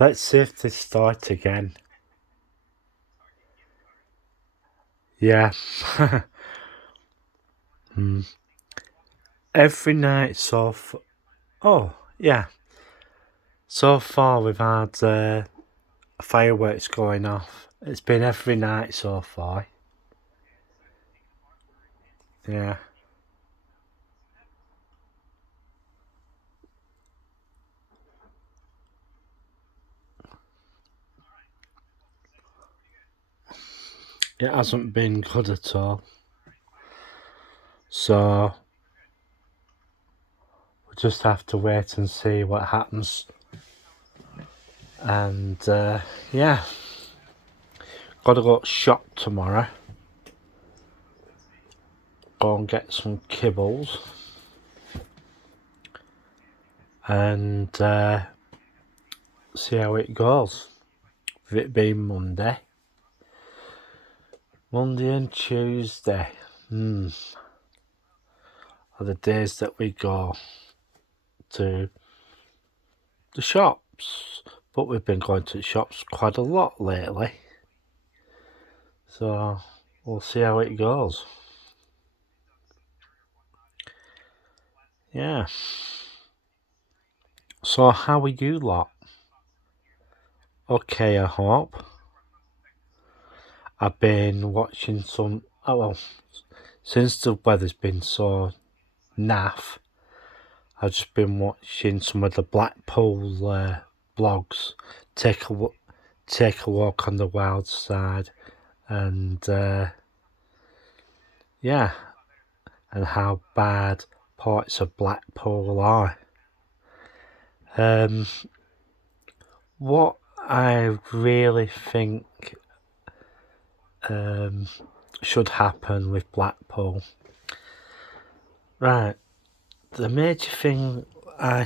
Let's see if they start again. Yeah. Hmm. Every night Oh, yeah. So far we've had fireworks going off. It's been every night so far. Yeah. It hasn't been good at all. So we'll just have to wait and see what happens. And yeah, gotta go shop tomorrow. Go and get some kibbles. And see how it goes. With it being Monday. Monday and Tuesday are the days that we go to the shops. But we've been going to the shops quite a lot lately. So we'll see how it goes. Yeah. So how are you lot? Okay, I hope. I've been watching some. Oh well, since the weather's been so naff, I've just been watching some of the Blackpool blogs. Take a walk on the wild side, and yeah, and how bad parts of Blackpool are. What I really think should happen with Blackpool, right? The major thing I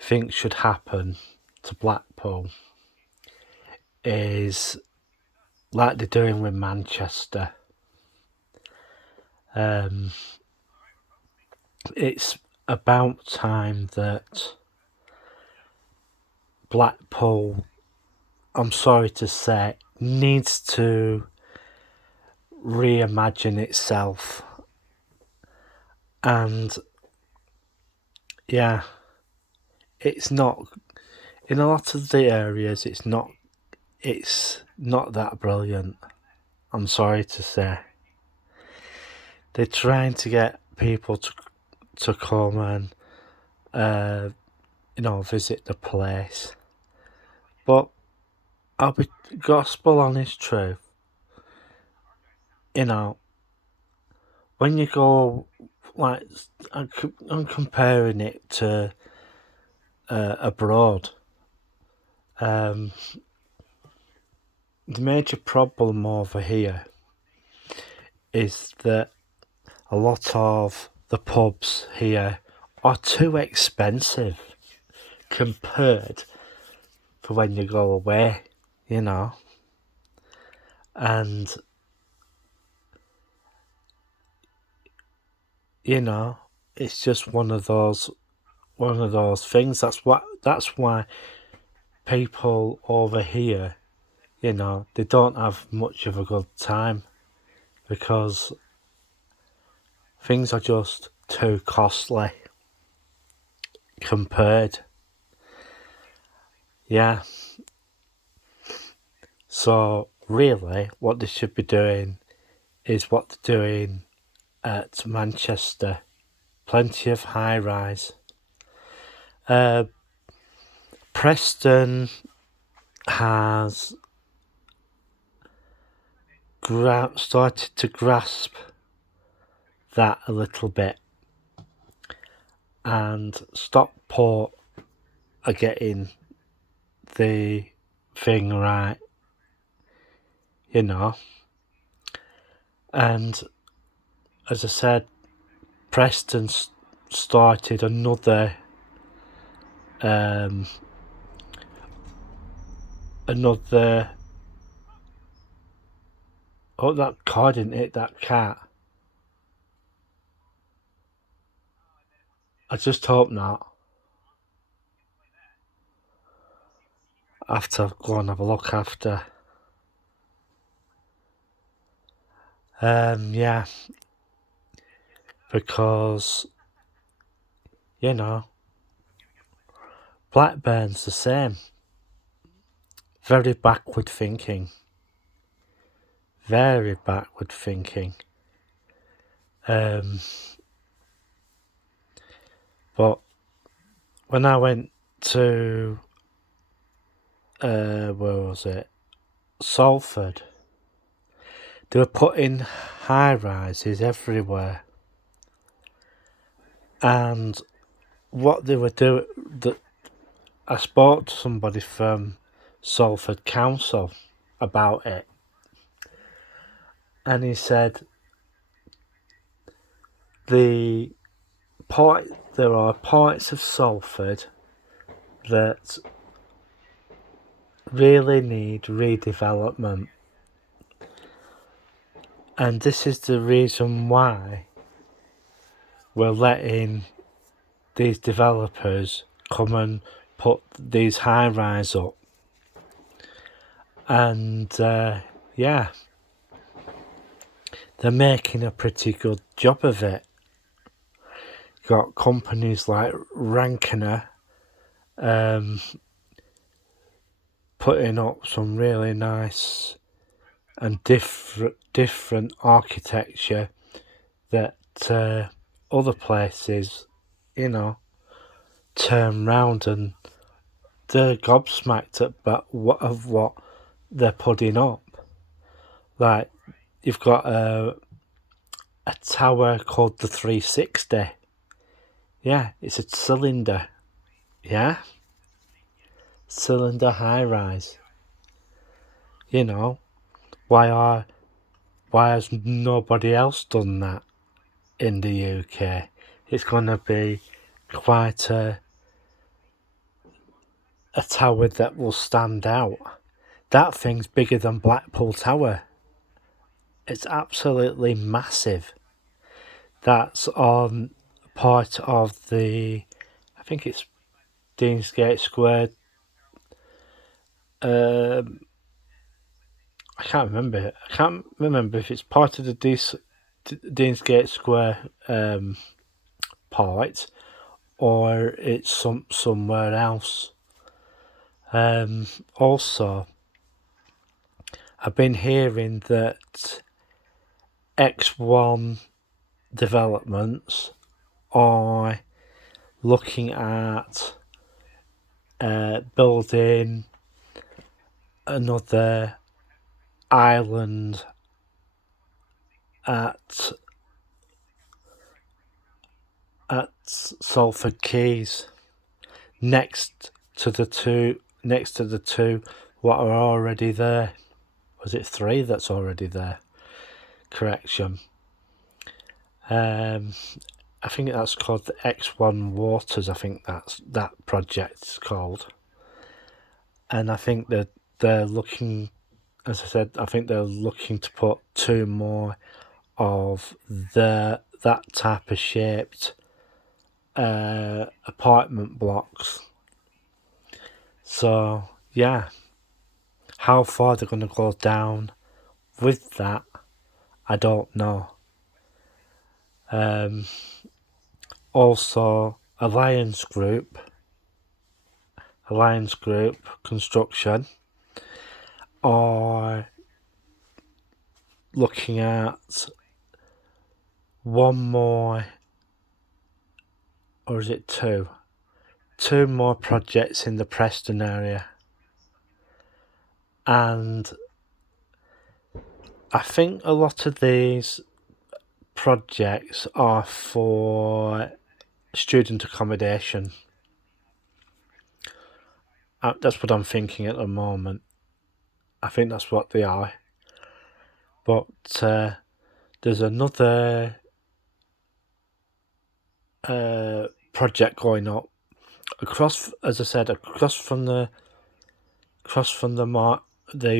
think should happen to Blackpool is like they're doing with Manchester. It's about time that Blackpool, I'm sorry to say, needs to reimagine itself. And yeah, it's not, in a lot of the areas, it's not that brilliant. I'm sorry to say. They're trying to get people to come and visit the place. But I'll be gospel honest truth. When you go, like, I'm comparing it to abroad. The major problem over here is that a lot of the pubs here are too expensive compared to when you go away, and it's just one of those things. That's why people over here, they don't have much of a good time because things are just too costly compared. Yeah. So really, what they should be doing is what they're doing at Manchester. Plenty of high rise. Preston has started to grasp that a little bit, and Stockport are getting the thing right, and as I said, Preston started another oh, that car didn't hit that cat. I just hope not. I have to go and have a look after. Yeah, because, you know, Blackburn's the same. Very backward thinking. Very backward thinking. But when I went to, where was it? Salford. They were putting high rises everywhere. And what they were doing, I spoke to somebody from Salford Council about it. And he said there are parts of Salford that really need redevelopment. And this is the reason why we're letting these developers come and put these high rise up. And yeah, they're making a pretty good job of it. Got companies like Rankiner putting up some really nice and different architecture that other places, turn round and they're gobsmacked at what they're putting up. Like, you've got a tower called the 360. Yeah, it's a cylinder. Yeah, cylinder high rise. Why has nobody else done that in the UK? It's going to be quite a tower that will stand out. That thing's bigger than Blackpool Tower. It's absolutely massive. That's on part of I think it's Deansgate Square. I can't remember. I can't remember if it's part of the Deansgate Square part or it's somewhere else. Also, I've been hearing that X1 developments are looking at building another island at Salford Quays next to the two what are already there. Was it 3 that's already there? Correction. I think that's called the X1 Waters. I think that project's called. And I think that they're looking, as I said, I think they're looking to put 2 more of that type of shaped apartment blocks. So yeah, how far they're going to go down with that, I don't know. Also, Alliance Group Construction are looking at 1 more, or is it 2? 2 more projects in the Preston area. And I think a lot of these projects are for student accommodation. That's what I'm thinking at the moment. I think that's what they are. But there's another project going up across from the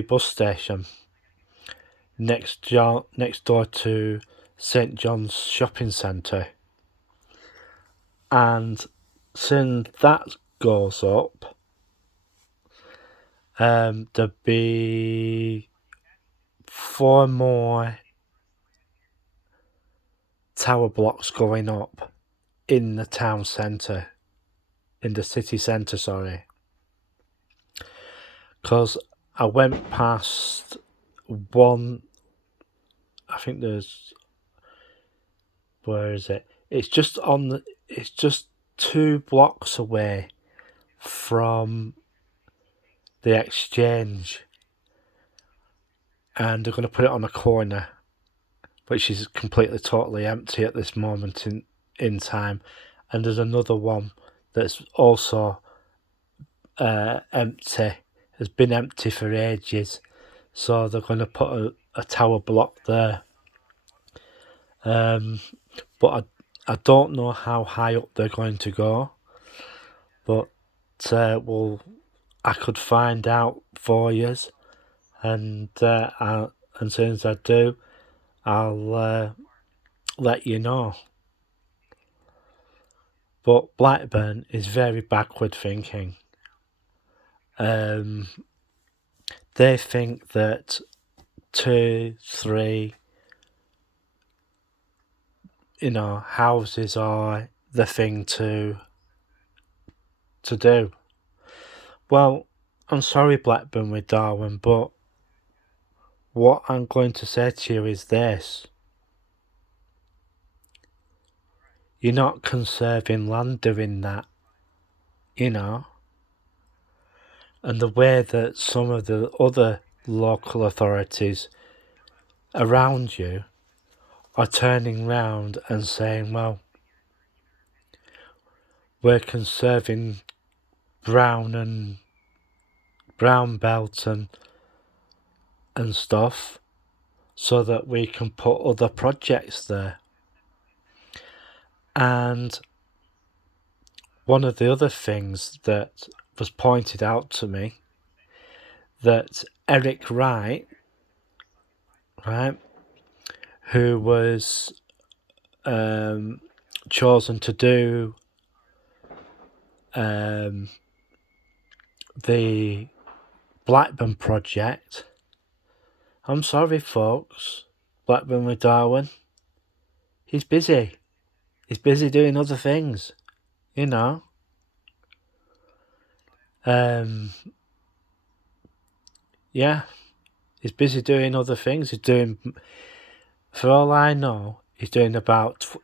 bus station next door to St John's Shopping Centre. And soon that goes up, There'll be 4 more tower blocks going up in the town centre, in the city centre, sorry. Because I went past one, I think where is it? It's just 2 blocks away from the exchange, and they're going to put it on a corner, which is completely totally empty at this moment in time. And there's another one that's also empty, has been empty for ages, so they're going to put a tower block there. But I don't know how high up they're going to go, but I could find out for you, and as soon as I do, I'll let you know. But Blackburn is very backward thinking. They think that 2, 3, houses are the thing to do. Well, I'm sorry, Blackburn with Darwen, but what I'm going to say to you is this. You're not conserving land doing that, And the way that some of the other local authorities around you are turning round and saying, well, we're conserving brown belt and stuff so that we can put other projects there. And one of the other things that was pointed out to me, that Eric Wright, who was chosen to do the Blackburn project. I'm sorry, folks, Blackburn with Darwen. He's busy. He's busy doing other things, Yeah, he's busy doing other things. He's doing, for all I know, he's doing about,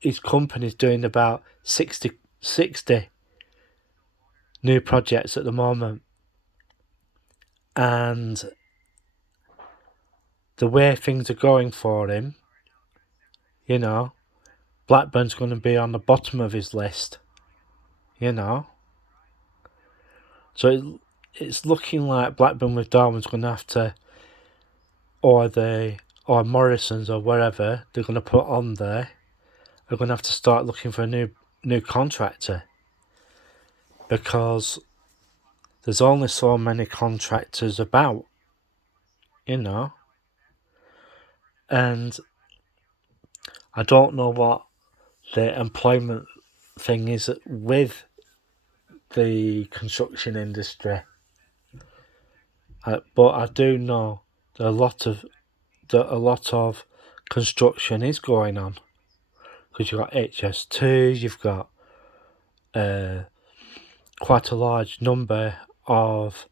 his company's doing about 60 new projects at the moment. And the way things are going for him, Blackburn's going to be on the bottom of his list, So it's looking like Blackburn with Darwen's going to have to, or Morrison's or wherever they're going to put on there, are going to have to start looking for a new contractor, because there's only so many contractors about, And I don't know what the employment thing is with the construction industry, but I do know that a lot of construction is going on, because you've got HS2, you've got quite a large number of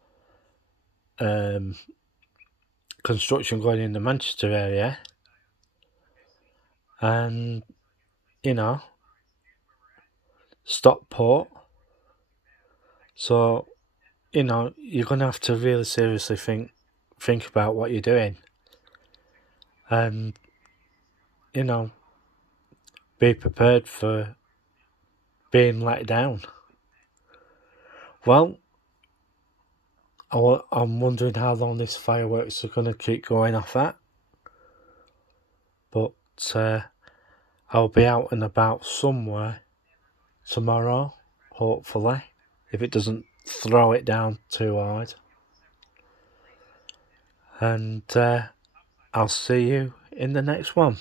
construction going in the Manchester area, and Stockport. So you're going to have to really seriously think about what you're doing, and be prepared for being let down. Well, I'm wondering how long this fireworks are going to keep going off at, but I'll be out and about somewhere tomorrow, hopefully, if it doesn't throw it down too hard. And I'll see you in the next one.